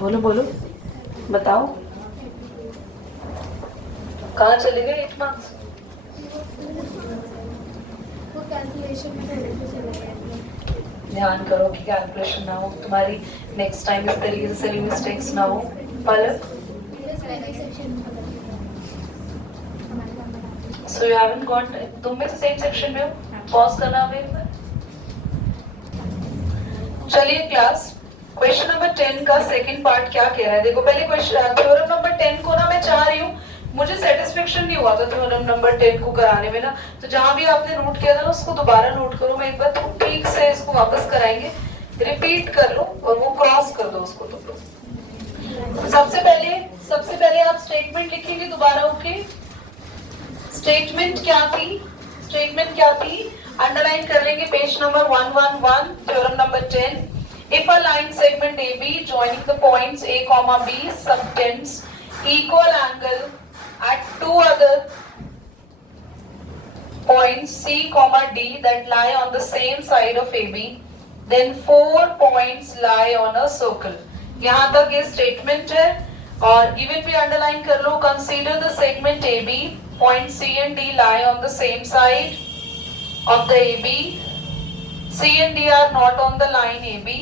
बोलो बोलो, बताओ कहाँ चले गए 8 मार्क्स? वो कैलकुलेशन में थोड़े से चले गए। ध्यान करो कि कैलकुलेशन ना हो तुम्हारी, नेक्स्ट टाइम इस तरीके से सिली मिस्टेक्स ना हो। पलक, सो यू हैवंट गॉट, तुम में से सेम सेक्शन में हो, पॉज करना हमें एक बार। चलिए क्लास, क्वेश्चन नंबर 10 का सेकंड पार्ट क्या कह रहा है देखो। पहले क्वेश्चन थ्योरम नंबर 10 को ना मैं चाह रही हूँ, मुझे सेटिस्फेक्शन नहीं हुआ था थ्योरम नंबर 10 को कराने में ना, तो जहां भी आपने नोट किया था ना उसको दोबारा नोट करो। मैं एक बार तुम ठीक से इसको वापस कराएंगे, रिपीट कर लो और वो क्रॉस कर दो उसको। तो सबसे पहले आप स्टेटमेंट लिखेंगे दोबारा। ओके, स्टेटमेंट क्या थी अंडरलाइन कर लेंगे page number 111 theorem number 10। If a line segment AB joining the points A, B subtends equal angle at two other points C, D that lie on the same side of AB, then 4 points lie on a circle. यहाँ तक ये statement है और given भी underline कर लो। Consider the segment AB, point C and D lie on the same side of the AB. C and D are not on the line AB.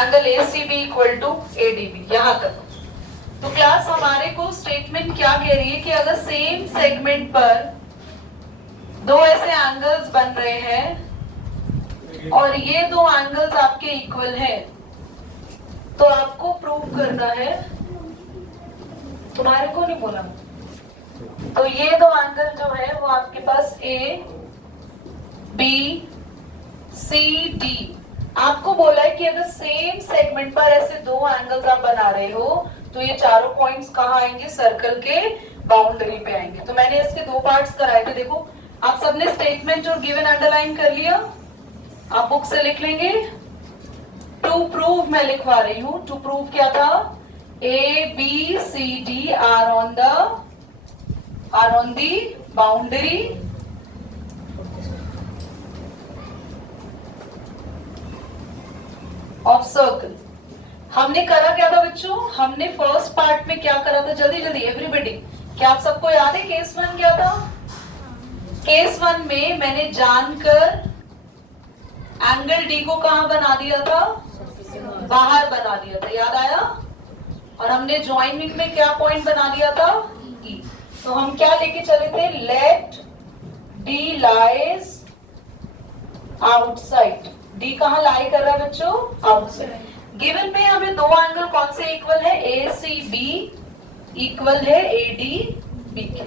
Angle ACB equal to ADB. यहाँ तक तो class हमारे को statement क्या कह रही है कि अगर सेम सेगमेंट पर दो ऐसे एंगल्स बन रहे हैं और ये दो एंगल्स आपके इक्वल हैं, तो आपको प्रूव करना है, तुम्हारे को नहीं बोला, तो ये दो एंगल जो है वो आपके पास A, B, C, D, आपको बोला है कि अगर सेम सेगमेंट पर ऐसे दो एंगल्स आप बना रहे हो तो ये चारों पॉइंट्स कहाँ आएंगे? सर्कल के बाउंड्री पे आएंगे। तो मैंने इसके दो पार्ट्स कराए थे। देखो आप सबने स्टेटमेंट और गिवन अंडरलाइन कर लिया, आप बुक से लिख लेंगे। टू प्रूव मैं लिखवा रही हूं। टू प्रूव क्या था? A, B, C, D are on the boundary of circle. हमने करा क्या था बच्चों? हमने फर्स्ट पार्ट में क्या करा था? जल्दी जल्दी एवरीबॉडी, क्या आप सबको याद है केस 1 क्या था? केस 1 में मैंने जानकर एंगल डी को कहां बना दिया था? बाहर बना दिया था, याद आया? और हमने ज्वाइनिंग में क्या पॉइंट बना दिया था? ई। तो हम क्या लेके चले थे? Let D lies outside. D कहां लाई कर रहा है बच्चों? आउटसाइड। गिवन में हमें दो एंगल कौन से इक्वल है? ए सी बी इक्वल है ए डी बी के।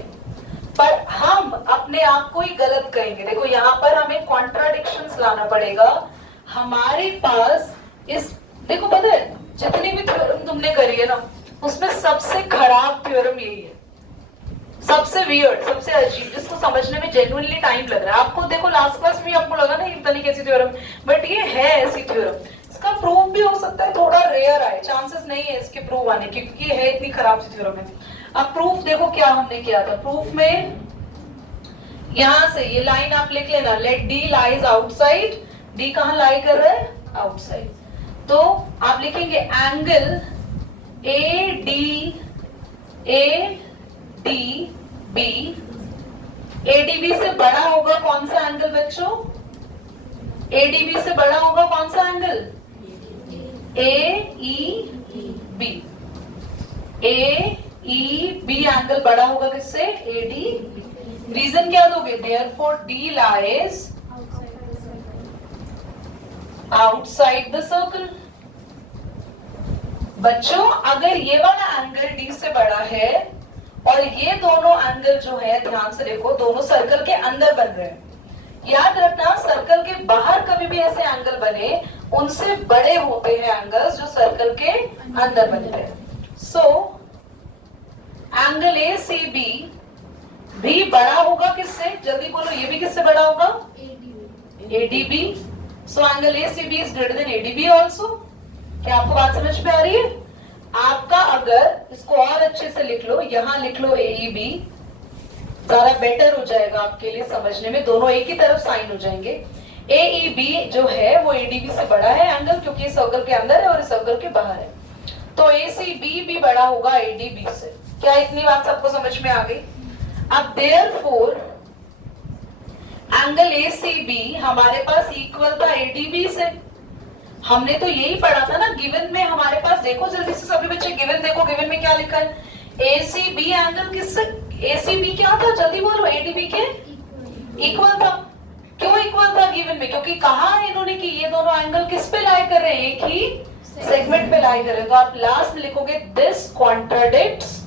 पर हम अपने आप को ही गलत कहेंगे। देखो यहाँ पर हमें कॉन्ट्राडिक्शंस लाना पड़ेगा। हमारे पास इस, देखो पता है जितनी भी थ्योरम तुमने करी है ना, उसमें सबसे खराब थ्योरम यही है, सबसे वियर्ड, सबसे अजीब, जिसको समझने में जेन्युइनली टाइम लग रहा है। आपको देखो लास्ट क्लास में आपको लगा ना ये पता नहीं कैसी थ्योरम, बट ये है ऐसी थ्योरम। इसका प्रूफ भी हो सकता है थोड़ा रेयर आए, चांसेस नहीं है इसके प्रूफ आने की, क्योंकि ये है इतनी खराब सी थ्योरम है। अब प्रूफ देखो क्या हमने किया था। प्रूफ में यहां से ये लाइन आप लिख लेना, let D lies outside. D कहां लाई कर रहा है? आउटसाइड। तो आप लिखेंगे angle A D B, ADB से बड़ा होगा कौन सा एंगल बच्चों? एडीबी से बड़ा होगा कौन सा एंगल? ए ई बी। ए ई बी एंगल बड़ा होगा किससे? एडी। रीजन क्या दोगे? Therefore D lies outside the circle. बच्चों अगर ये वाला एंगल डी से बड़ा है और ये दोनों एंगल जो है, ध्यान से देखो, दोनों सर्कल के अंदर बन रहे हैं। याद रखना सर्कल के बाहर कभी भी ऐसे एंगल बने, उनसे बड़े होते हैं एंगल्स जो सर्कल के अंदर बनते हैं। सो एंगल ए सी बी भी बड़ा होगा किससे? जल्दी बोलो, ये भी किससे बड़ा होगा? ADB. So angle A C B is greater than ADB also. क्या आपको बात समझ में आ रही है? आपका अगर इसको और अच्छे से लिख लो, यहां लिख लो AEB, ज्यादा बेटर हो जाएगा आपके लिए समझने में, दोनों एक ही तरफ साइन हो जाएंगे। AEB जो है वो ADB से बड़ा है एंगल, क्योंकि सर्कल के अंदर है और इस सर्कल के बाहर है। तो ACB भी बड़ा होगा ADB से। क्या इतनी बात सबको समझ में आ गई? अब देयरफॉर एंगल ACB हमारे पास इक्वल था ADB से। हमने तो यही पढ़ा था ना गिवन में हमारे पास। देखो जल्दी से सभी बच्चे गिवन देखो, गिवन में क्या लिखा है? ACB एंगल किससे, ACB क्या था जल्दी बोलो? ADB के इक्वल था। क्यों इक्वल था गिवन में? क्योंकि कहा है इन्होंने कि ये दोनों एंगल किस पे लाई कर रहे हैं? एक ही सेगमेंट पे लाई कर रहे हैं। तो आप लास्ट में लिखोगे दिस कॉन्ट्राडिक्ट्स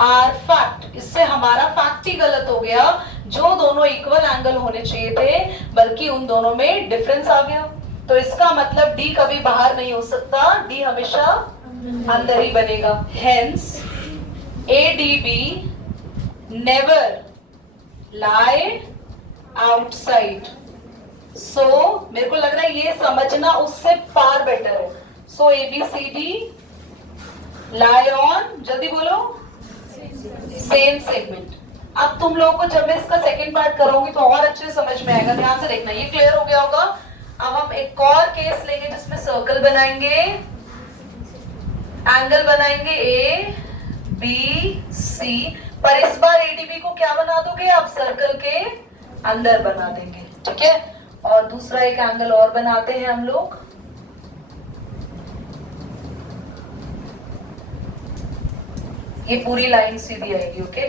आर फैक्ट। इससे हमारा फैक्ट ही गलत हो गया। जो दोनों इक्वल एंगल होने चाहिए थे बल्कि उन दोनों में डिफरेंस आ गया। तो इसका मतलब D कभी बाहर नहीं हो सकता, D हमेशा अंदर ही बनेगा। Hence ADB never lie outside. So मेरे को लग रहा है ये समझना उससे फार बेटर है। So ABCD lie on, जल्दी बोलो, सेम सेगमेंट। अब तुम लोगों को जब मैं इसका सेकंड पार्ट करूंगी तो और अच्छे से समझ में आएगा। ध्यान से देखना, ये क्लियर हो गया होगा। अब हम एक और केस लेंगे जिसमें सर्कल बनाएंगे, एंगल बनाएंगे ABC, पर इस बार ADB को क्या बना दोगे आप? सर्कल के अंदर बना देंगे, ठीक है। और दूसरा एक एंगल और बनाते हैं हम लोग। ये पूरी लाइन सीधी आएगी, ओके।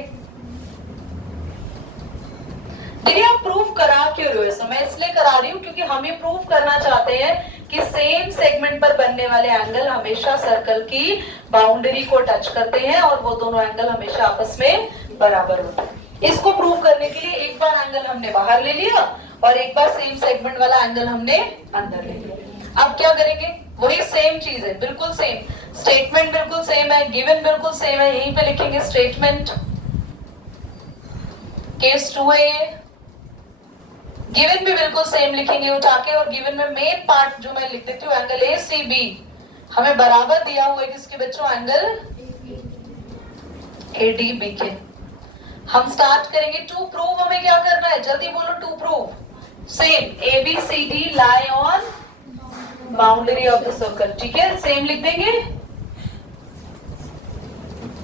दीदी आप प्रूफ करा क्यों रहे हो ऐसा? मैं इसलिए करा रही हूँ क्योंकि हम ये प्रूफ करना चाहते हैं कि सेम सेगमेंट पर बनने वाले एंगल हमेशा सर्कल की बाउंड्री को टच करते हैं और वो दोनों एंगल हमेशा आपस में बराबर होते हैं। इसको प्रूव करने के लिए एक बार एंगल हमने बाहर ले लिया और एक बार सेम सेगमेंट वाला एंगल हमने अंदर ले लिया। अब क्या करेंगे? वही सेम चीज है, बिल्कुल सेम स्टेटमेंट, बिल्कुल सेम है, गिवन बिल्कुल सेम है। यहीं पे लिखेंगे स्टेटमेंट केस 2 है, गिवन भी बिल्कुल सेम लिखेंगे उठा के। और गिवन में मेन पार्ट जो मैं लिख देती हूँ एंगल ACB हमें बराबर दिया हुआ है किसके बच्चों? एंगल ADB के। हम स्टार्ट करेंगे टू प्रूव। हमें क्या करना है? जल्दी बोलो, to prove same ABCD lie on boundary of the circle, ठीक है। सेम लिख देंगे।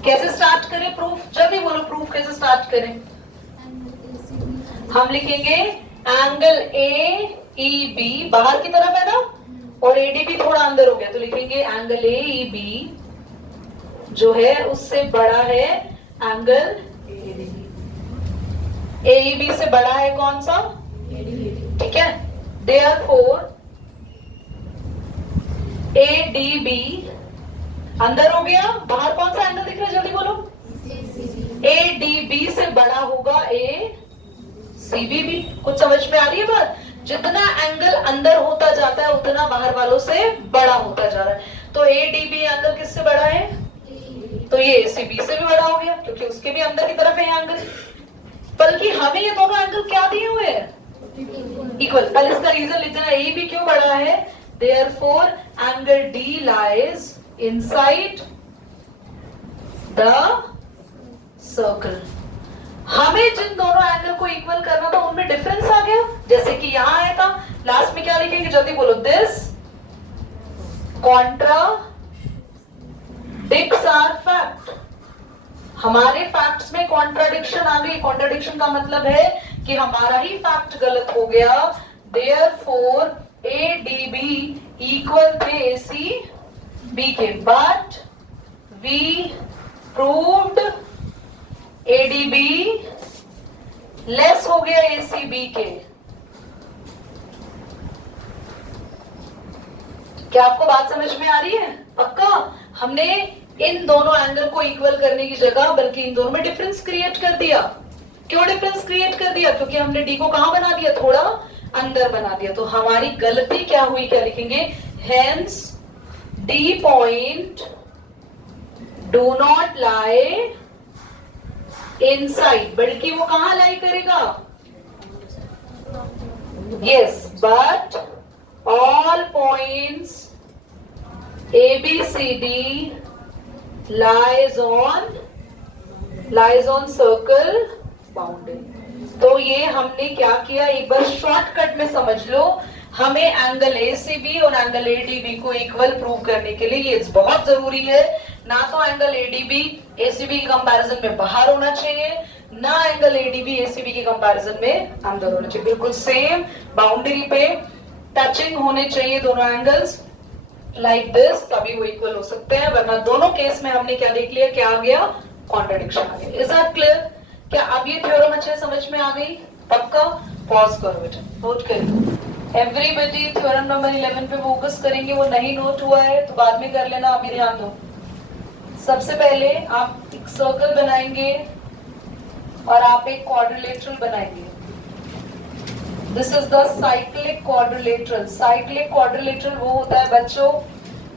कैसे स्टार्ट करें प्रूफ? जल्दी बोलो, प्रूफ कैसे स्टार्ट करें? हम लिखेंगे एंगल AEB बाहर की तरफ है ना, और ADB थोड़ा अंदर हो गया, तो लिखेंगे एंगल AEB जो है उससे बड़ा है एंगल AEB से बड़ा है कौन सा? ठीक है। देयरफॉर ADB अंदर हो गया, बाहर कौन सा एंगल दिख रहा है? जल्दी बोलो। ADB से बड़ा होगा ACB भी। कुछ समझ में आ रही है बात? जितना एंगल अंदर होता जाता है उतना बाहर वालों से बड़ा होता जा रहा है। तो ADB एंगल किससे बड़ा है? तो ये ACB से भी बड़ा हो गया क्योंकि उसके भी अंदर की तरफ है एंगल। बल्कि हमें ये दोनों एंगल क्या दिए हुए हैं? इक्वल। पहले इसका रीजन लिख देना, AEB क्यों बड़ा है? Therefore angle D lies inside the circle. हमें जिन दोनों एंगल को इक्वल करना था उनमें डिफरेंस आ गया, जैसे कि यहां आया था। लास्ट में क्या लिखेंगे? जल्दी बोलो। This contradicts our fact. हमारे फैक्ट्स में कॉन्ट्राडिक्शन आ गई। कॉन्ट्राडिक्शन का मतलब है कि हमारा ही फैक्ट गलत हो गया। Therefore ADB इक्वल थे ACB के, but we proved ADB less हो गया ACB के। क्या आपको बात समझ में आ रही है? पक्का? हमने इन दोनों एंगल को इक्वल करने की जगह बल्कि इन दोनों में डिफरेंस क्रिएट कर दिया। क्यों डिफरेंस क्रिएट कर दिया? क्योंकि हमने D को कहां बना दिया? थोड़ा अंदर बना दिया। तो हमारी गलती क्या हुई? क्या लिखेंगे? Hence D point do not lie inside, बल्कि वो कहां लाई करेगा? Yes, but all points ABCD lies on circle boundary. तो ये हमने क्या किया? एक बार शॉर्टकट में समझ लो। हमें एंगल ACB और एंगल ADB को इक्वल प्रूव करने के लिए ये बहुत जरूरी है। ना तो एंगल ADB ACB की कंपैरिजन में बाहर होना चाहिए, ना एंगल ADB ACB की कंपैरिजन में अंदर होना चाहिए। बिल्कुल सेम बाउंड्री पे टचिंग होने चाहिए दोनों एंगल्स लाइक दिस, तभी वो इक्वल हो सकते हैं। वरना दोनों केस में हमने क्या देख लिया, क्या आ गया, कॉन्ट्रडिक्शन आ गया। Is that clear? क्या अब ये थ्योरम अच्छे समझ में आ गई? पक्का? पॉज करो बेटा, नोट करिए। एवरीबॉडी थ्योरम नंबर 11 पे फोकस करेंगे। वो नहीं नोट हुआ है तो बाद में कर लेना, अभी ध्यान दो। सबसे पहले आप एक सर्कल बनाएंगे और आप एक क्वाड्रिलेटरल बनाएंगे। This is the cyclic quadrilateral. Cyclic quadrilateral वो होता है बच्चों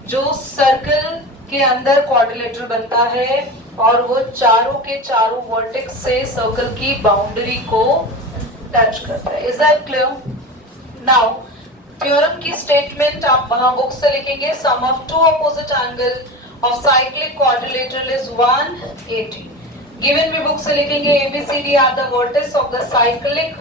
जो सर्कल के अंदर क्वाड्रिलेटरल बनता है और वो चारों के चारों वर्टेक्स से सर्कल की बाउंड्री को टच करता है। Is that clear? Now theorem की स्टेटमेंट आप वहां बुक से लिखेंगे। Sum of two opposite angle of cyclic quadrilateral is 180। Given में बुक से लिखेंगे ABCD are the vertex of the cyclic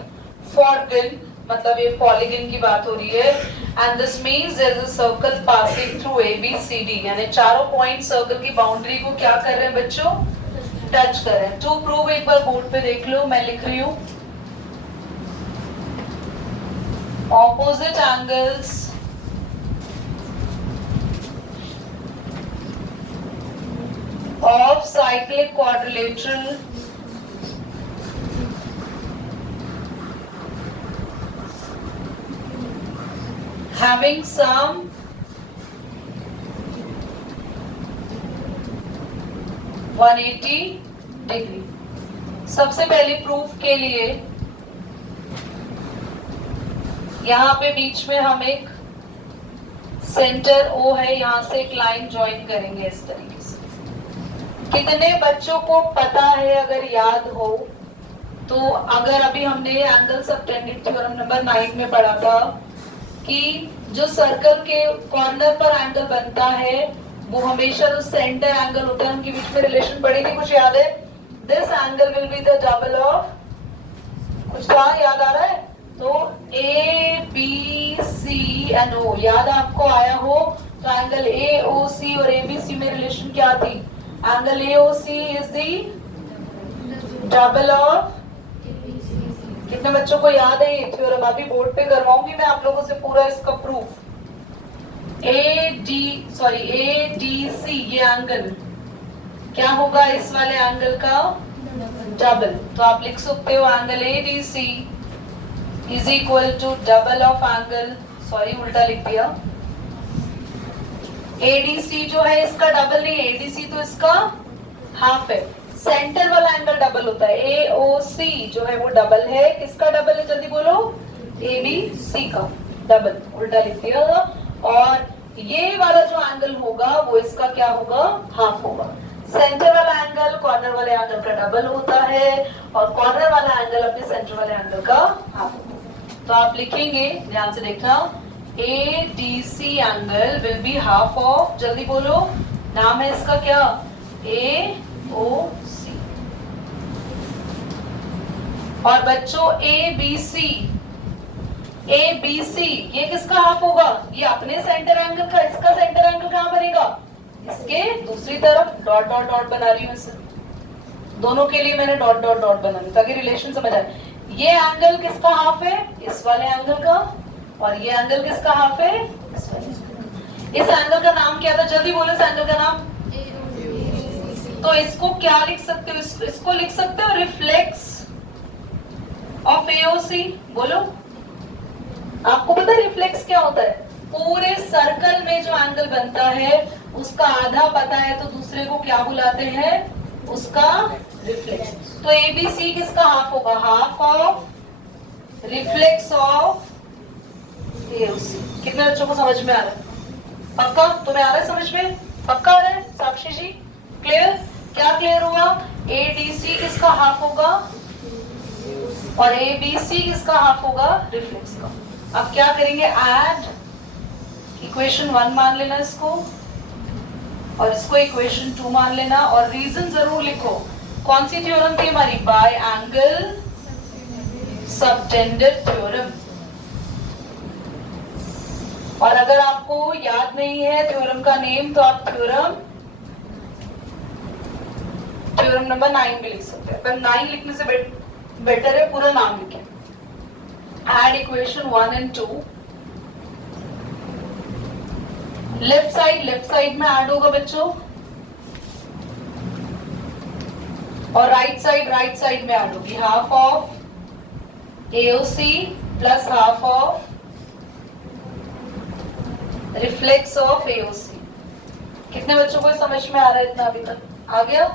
फॉर्गन, मतलब ये पॉलीगन की बात हो रही है। And this means there is a circle passing through ABCD, यानी चारों पॉइंट सर्कल की बाउंड्री को क्या कर रहे हैं बच्चों, टच कर रहे हैं। टू प्रूव एक बार बोर्ड पे देख लो, मैं लिख रही हूं। Opposite angles of cyclic quadrilateral having some degree. सबसे पहले प्रूफ के लिए यहां पे बीच में हम एक सेंटर O है, यहां से एक लाइन ज्वाइन करेंगे इस तरीके से। कितने बच्चों को पता है, अगर याद हो तो, अगर अभी हमने एंगल सबटेंडेड थ्योरम नंबर 9 में पढ़ा था कि जो सर्कल के कॉर्नर पर एंगल बनता है वो हमेशा जो सेंटर एंगल होता है उनके बीच में रिलेशन पड़ी थी, कुछ याद है? This angle will be the double of, कुछ था, याद आ रहा है? तो ABC and O याद आपको आया हो तो एंगल AOC और ABC में रिलेशन क्या थी? Angle AOC is the double of, कितने बच्चों को याद है ये थ्योरम? अभी बोर्ड पे करवाऊंगी मैं आप लोगों से पूरा इसका प्रूफ। ADC ये एंगल क्या होगा इस वाले एंगल का? डबल। तो आप लिख सकते हो angle ADC is equal to double of angle, sorry उल्टा लिख दिया, ADC जो है इसका डबल नहीं, ADC तो इसका हाफ है। सेंटर वाला एंगल डबल होता है, AOC जो है वो डबल है, किसका डबल है जल्दी बोलो? ABC का डबल, उल्टा लिख दिया। और ये वाला जो एंगल होगा वो इसका क्या होगा? हाफ होगा। सेंटर वाला एंगल कॉर्नर वाले एंगल का डबल होता है और कॉर्नर वाला एंगल अपने सेंटर वाले एंगल का हाफ होता है। तो आप लिखेंगे, ध्यान से देखना, ADC angle will be half of, जल्दी बोलो, नाम है इसका क्या? AOC। और बच्चों ABC ये किसका हाफ होगा? ये अपने सेंटर एंगल का, इसका सेंटर एंगल कहां बनेगा? इसके दूसरी तरफ। डॉट डॉट डॉट बना रही हूं इसे, दोनों के लिए मैंने डॉट डॉट डॉट बना ली ताकि रिलेशन समझ आए। ये एंगल किसका हाफ है? इस वाले एंगल का। और ये एंगल किसका हाफ है? इस एंगल का नाम क्या था? जल्दी बोलो इस एंगल का नाम। तो इसको क्या लिख सकते हो? इसको लिख सकते हो रिफ्लेक्स ऑफ AOC। बोलो, आपको पता है रिफ्लेक्स क्या होता है? पूरे सर्कल में जो एंगल बनता है उसका आधा पता है तो दूसरे को क्या बुलाते हैं? उसका रिफ्लेक्स। तो ABC किसका हाफ होगा? Half of reflex of AOC। कितने बच्चों को समझ में आ रहा है? पक्का? तुम्हें आ रहा है समझ में? पक्का आ रहा है साक्षी जी? क्लियर? क्या क्लियर हुआ? ADC किसका हाफ होगा और ABC किसका हाफ होगा? रिफ्लेक्स का। अब क्या करेंगे? ऐड इक्वेशन 1 मान लेना इसको और इसको इक्वेशन 2 मान लेना और रीजन जरूर लिखो। कौन सी थ्योरम थी हमारी? Bye angle subtended theorem. और अगर आपको याद नहीं है थ्योरम का नेम तो आप थ्योरम नंबर 9 भी लिख सकते हैं, पर 9 लिखने से बेटर है पूरा नाम लिखें। Add equation 1 and 2, left side में ऐड होगा बच्चों, और राइट साइड में ऐड होगी। Half of AOC plus half of reflex of AOC। कितने बच्चों को समझ में आ रहा है इतना अभी तक? आ गया?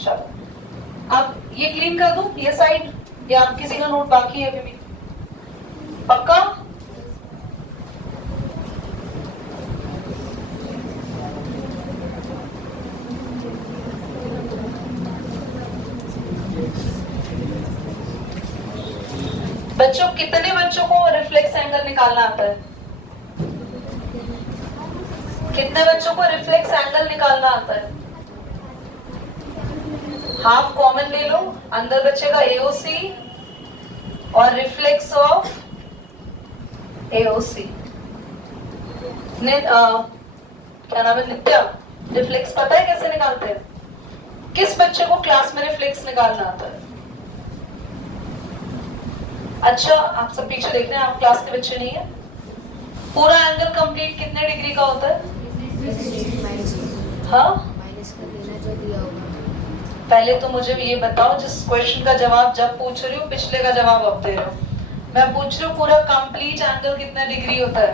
चलो अब ये क्लीन कर दूं ये साइड, या आप किसी का नोट बाकी है अभी भी? पक्का? बच्चों कितने बच्चों को रिफ्लेक्स एंगल निकालना आता है? कितने बच्चों को रिफ्लेक्स एंगल निकालना आता है? हाफ कॉमन ले लो, अंदर बचेगा AOC और रिफ्लेक्स ऑफ AOC। क्या नाम है? नित्या, रिफ्लेक्स पता है कैसे निकालते हैं? किस बच्चे को क्लास में रिफ्लेक्स निकालना आता है? अच्छा, आप सब पीछे देख रहे हैं, आप क्लास के बच्चे नहीं है। पूरा एंगल कंप्लीट कितने डिग्री का होता है? हाँ, माइनस कर देना जो दिया होगा। पहले तो मुझे ये बताओ, जिस क्वेश्चन का जवाब जब पूछ रही हूँ पिछले का जवाब अब दे रहा हूँ। मैं पूछ रही हूँ पूरा कंप्लीट एंगल कितना डिग्री होता है?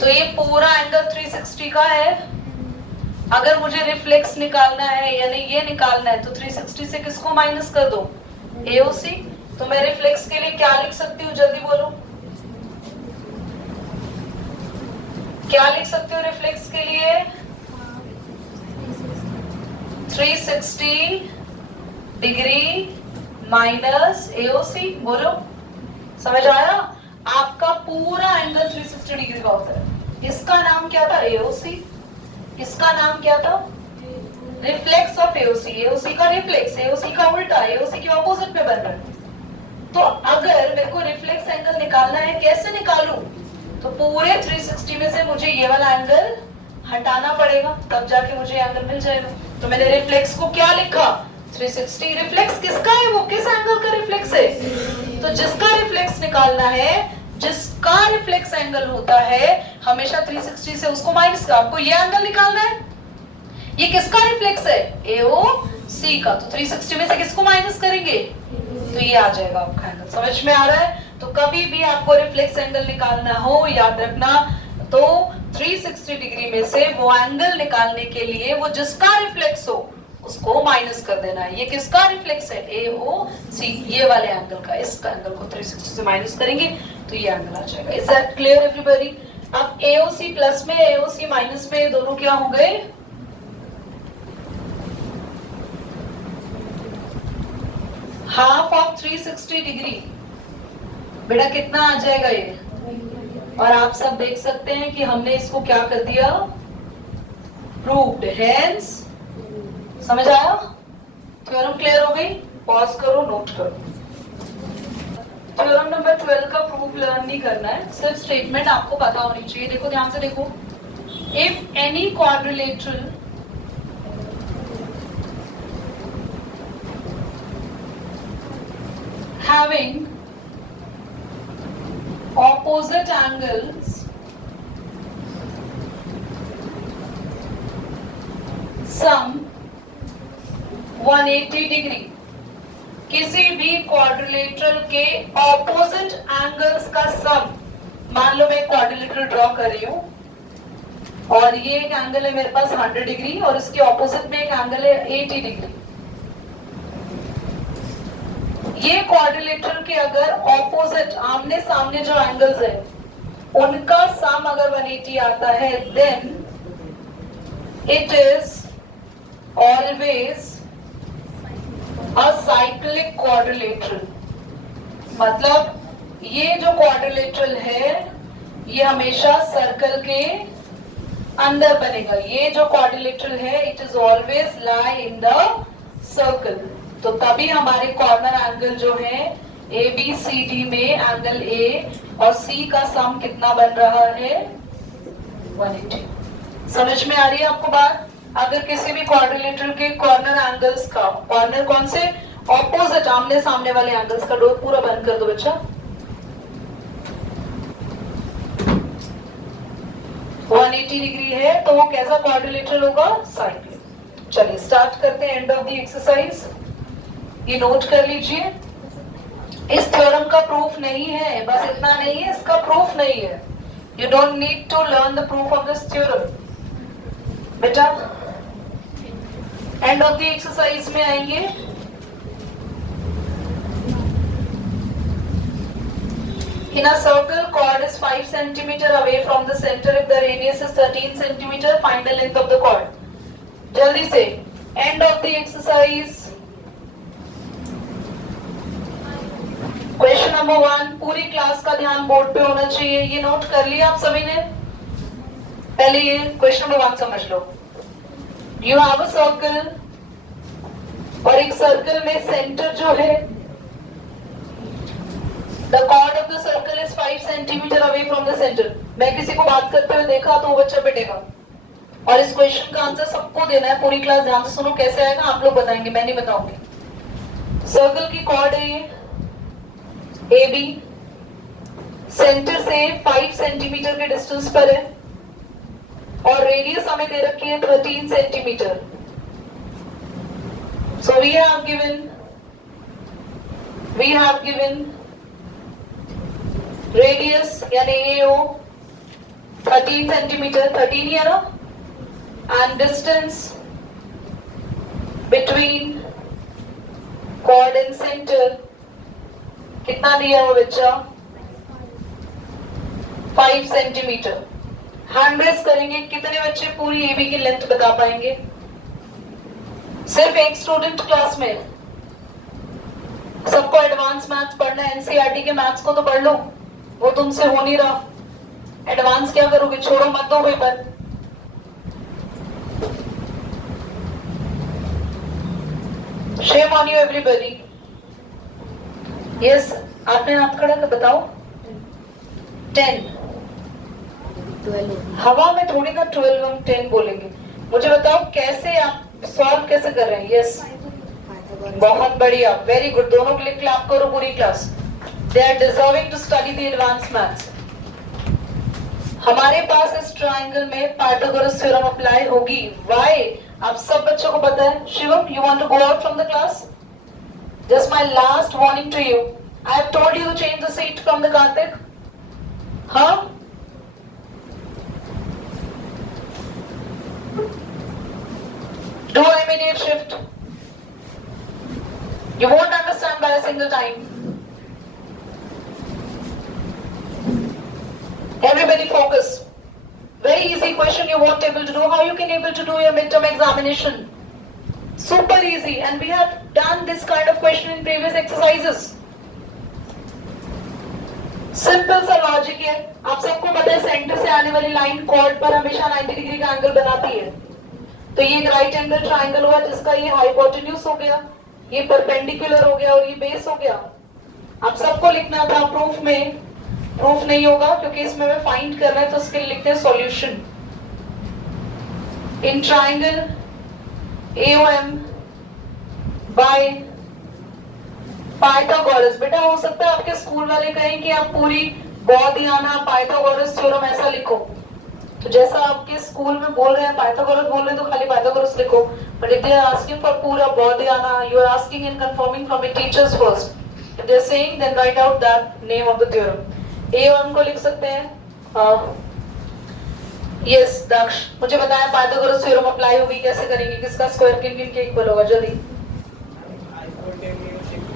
तो ये पूरा एंगल 360 का है। अगर मुझे रिफ्लेक्स निकालना है यानी ये निकालना है तो 360 से किसको माइनस कर दो? AOC। तो मैं रिफ्लेक्स के लिए क्या लिख सकती हूँ? जल्दी बोलो, क्या लिख सकती हूँ रिफ्लेक्स के लिए? 360 डिग्री माइनस AOC। बोलो, समझ आया? आपका पूरा एंगल 360 डिग्री का होता है। इसका नाम क्या था? AOC। इसका नाम क्या था? Reflex of AOC। AOC का रिफ्लेक्स, AOC का उल्टा, AOC के ऑपोजिट में बन रहा है। तो अगर मेरे को रिफ्लेक्स एंगल निकालना है, कैसे निकालूं? तो पूरे 360 में से मुझे ये वाला एंगल हटाना पड़ेगा, तब जाके मुझे एंगल मिल जाएगा। तो मैंने रिफ्लेक्स को क्या लिखा? 360। रिफ्लेक्स किसका है? वो किस एंगल का रिफ्लेक्स है? तो जिसका रिफ्लेक्स निकालना है, जिसका रिफ्लेक्स एंगल होता है हमेशा 360 से उसको माइनस का, आपको ये एंगल निकालना है। ये किसका रिफ्लेक्स है? AOC का। तो 360 में से किसको माइनस करेंगे? तो ये आ जाएगा आपका एंगल। समझ में आ रहा है? तो कभी भी आपको रिफ्लेक्स एंगल निकालना हो, याद रखना, तो 360 डिग्री में से वो एंगल निकालने के लिए वो जिसका रिफ्लेक्स हो उसको माइनस कर देना है। ये किसका रिफ्लेक्स है? AOC। ये वाले एंगल का, इसका एंगल को 360 से माइनस करेंगे तो ये एंगल आ जाएगा। Is that clear everybody? अब AOC प्लस में AOC माइनस में दोनों क्या हो गए? Half of 360 degree. बेटा कितना आ जाएगा ये? और आप सब देख सकते हैं कि हमने इसको क्या कर दिया? प्रूव्ड। हेंस, समझ आया? थ्योरम क्लियर हो गई? पॉज करो, नोट करो। थ्योरम नंबर 12 का प्रूफ लर्न नहीं करना है, सिर्फ स्टेटमेंट आपको पता होनी चाहिए। देखो ध्यान से देखो, if any quadrilateral having opposite angles sum 180 degree, किसी भी क्वाड्रिलेटरल के ऑपोजिट एंगल्स का सम, मान लो मैं क्वाड्रिलेटरल ड्रॉ कर रही हूं और ये एक एंगल है मेरे पास 100 डिग्री और इसके ऑपोजिट में एक एंगल है 80 डिग्री। ये क्वाड्रिलेटरल के अगर ऑपोजिट, आमने सामने जो एंगल्स है उनका सम अगर 180 आता है, then it is always a cyclic quadrilateral. मतलब ये जो क्वाड्रिलेटरल है ये हमेशा सर्कल के अंदर बनेगा। ये जो क्वाड्रिलेटरल है it is always lie in the circle. तो तभी हमारे कॉर्नर एंगल जो है ए बी सी डी में एंगल ए और सी का सम कितना बन रहा है 180। समझ में आ रही है आपको बात? अगर किसी भी क्वाड्रिलेटरल के कॉर्नर एंगल्स का, कॉर्नर कौन से, ऑपोजिट आमने सामने वाले एंगल्स का डोर पूरा बंद कर दो बच्चा। 180 डिग्री है तो वो कैसा क्वाड्रिलेटरल होगा? साइक्लिक। चलिए स्टार्ट करते हैं एंड ऑफ द एक्सरसाइज। ये नोट कर लीजिए, इस थ्योरम का प्रूफ नहीं है, बस इतना नहीं है, इसका प्रूफ नहीं है। You don't need to learn the proof of this theorem. बेटा एंड ऑफ द एक्सरसाइज में आएंगे। In a circle, chord is 5 centimeter away from the center. If the radius is 13 centimeter, find the length of the chord. जल्दी से end of the exercise. Question number 1, पूरी class का ध्यान board पे होना चाहिए। ये नोट कर लिया आप सभी ने? पहले ये क्वेश्चन नंबर 1 समझ लो। You have a circle और एक सर्कल में सेंटर जो है, the chord of the circle is 5 centimeter away from the center. मैं किसी को बात करते हुए देखा तो वो बच्चा पिटेगा। और इस क्वेश्चन का आंसर सबको देना है। पूरी क्लास ध्यान से सुनो, कैसे आएगा आप लोग बताएंगे, मैं नहीं बताऊंगी। सर्कल की chord है ये ए बी, सेंटर से 5 सेंटीमीटर के डिस्टेंस पर है और रेडियस हमें दे रखी है 13 centimetre. So we have given radius यानी AO 13 सेंटीमीटर, 13 ही है ना, and distance between chord and center कितना दिया हुआ बच्चा? 5 सेंटीमीटर। हैंड रेस करेंगे, कितने बच्चे पूरी एबी की लेंथ बता पाएंगे? सिर्फ एक स्टूडेंट क्लास में। सबको एडवांस मैथ्स पढ़ना है, एनसीईआरटी के मैथ्स को तो पढ़ लो, वो तुमसे हो नहीं रहा। एडवांस क्या करोगे? छोड़ो मत दो paper. Shame on you everybody. Yes, आपने हाथ खड़ा कर बताओ। 10 हवा में थोड़ी ना 12 हम 10 बोलेंगे। मुझे बताओ कैसे आप सॉल्व कैसे कर रहे हैं? यस, बहुत बढ़िया, वेरी गुड। दोनों के लिए क्लैप करो पूरी class. They are deserving to study the advance maths. हमारे पास इस ट्रायंगल में पाइथागोरस थ्योरम अप्लाई होगी। व्हाई? आप सब बच्चों को पता है। Shivam, you want to go out from the class? Just my last warning to you. I have told you to change the seat from the Karthik. Huh? Do immediate shift. You won't understand by a single time. Everybody focus. Very easy question you won't able to do. How you can able to do your midterm examination? Super easy, and we have done this kind of question in previous exercises. Simple सा logic है। आप सबको पता है centre से आने वाली line cord पर हमेशा 90 डिग्री का एंगल बनाती है। तो ये राइट एंगल ट्राइंगल हुआ जिसका ये हाइपोटेन्यूज हो गया, ये परपेंडिकुलर हो गया और ये बेस हो गया। आप सबको लिखना था प्रूफ में। प्रूफ नहीं होगा क्योंकि इसमें मैं फाइंड कर रहा है, तो उसके लिए लिखते हैं solution. In triangle AOM by Pythagoras. बेटा हो सकता है आपके स्कूल वाले कहें कि आप पूरी बौद्धियाना पाइथागोरस थ्योरम ऐसा लिखो, तो जैसा आपके स्कूल में बोल रहे हैं पाइथागोरस बोल रहे हैं तो खाली पाइथागोरस लिखो। But if they are asking for पूरा बौद्धियाना, you are asking and confirming from your teachers first. If they are saying then write out that name of the theorem. AOM को लिख सकते हैं। यस दक्ष, मुझे बताया पाइथागोरस थ्योरम अप्लाई होगी, कैसे करेंगे? किसका स्क्वायर किन किन के इक्वल होगा? जल्दी।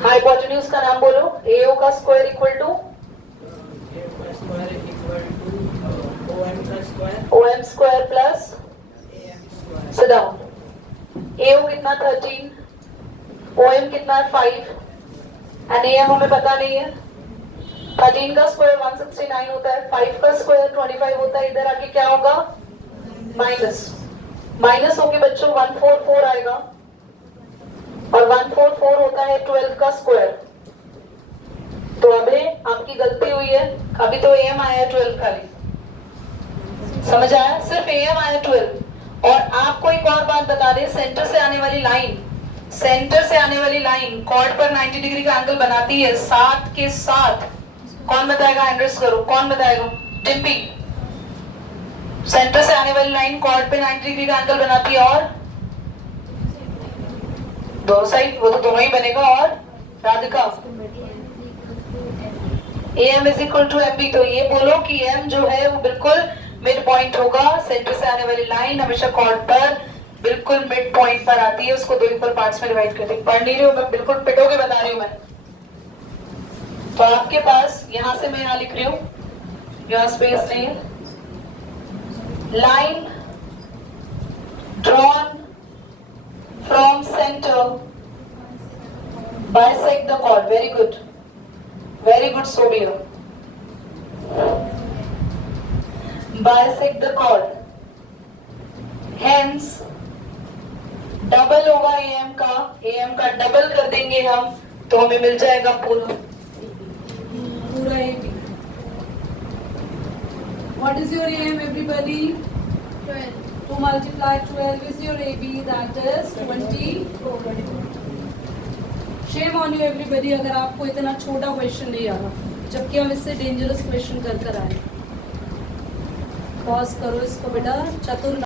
हाइपोटेन्यूज का नाम बोलो। AO का square equal to OM square plus sit down. AO कितना 13, OM कितना है 5 एंड AM हमें पता नहीं है। 13 का स्क्वायर 169 होता है, 5 का स्क्वायर 25 होता है। इधर आके क्या होगा? माइनस होके बच्चों 144 आएगा और 144 होता है 12 का स्क्वायर। तो अबे आपकी गलती हुई है, अभी तो AM आया है 12 खाली, समझ आया? सिर्फ AM आया 12। और आपको एक और बात बता दें, सेंटर से आने वाली लाइन, सेंटर से आने वाली लाइन कॉर्ड पर 90 डिग्री का एंगल बनाती है 7 के साथ। कौन बताएगा? हैंड करो, कौन बताएगा? टिम्पी। सेंटर से आने वाली लाइन कॉर्ड पे 90 डिग्री का एंगल बनाती है, और दोनों साइड, वो तो दोनों ही बनेगा। और Radhika? AM is equal to MB। तो ये बोलो कि M जो है वो बिल्कुल मिड पॉइंट होगा। सेंटर से आने वाली लाइन हमेशा कॉर्ड पर बिल्कुल मिड पॉइंट पर आती है, उसको 2 इक्वल पार्ट्स में डिवाइड करती है। पढ़ नहीं रही हो, मैं बिल्कुल पिटोगे बता रही हूँ मैं। तो आपके पास यहां से मैं यहां लिख रही हूँ, यहाँ स्पेस नहीं है। Line drawn from centre bisect the chord. Very good, very good Sobia. Bisect the chord, hence double होगा AM का डबल कर देंगे हम, तो हमें मिल जाएगा पूरा AB. What is your AM, everybody? 12. To multiply 12 is your AB, that is 24. Shame on you everybody अगर आपको इतना छोटा क्वेश्चन नहीं आ रहा, जबकि हम इससे डेंजरस क्वेश्चन कर आए। पॉज करो इसको बेटा। चतुर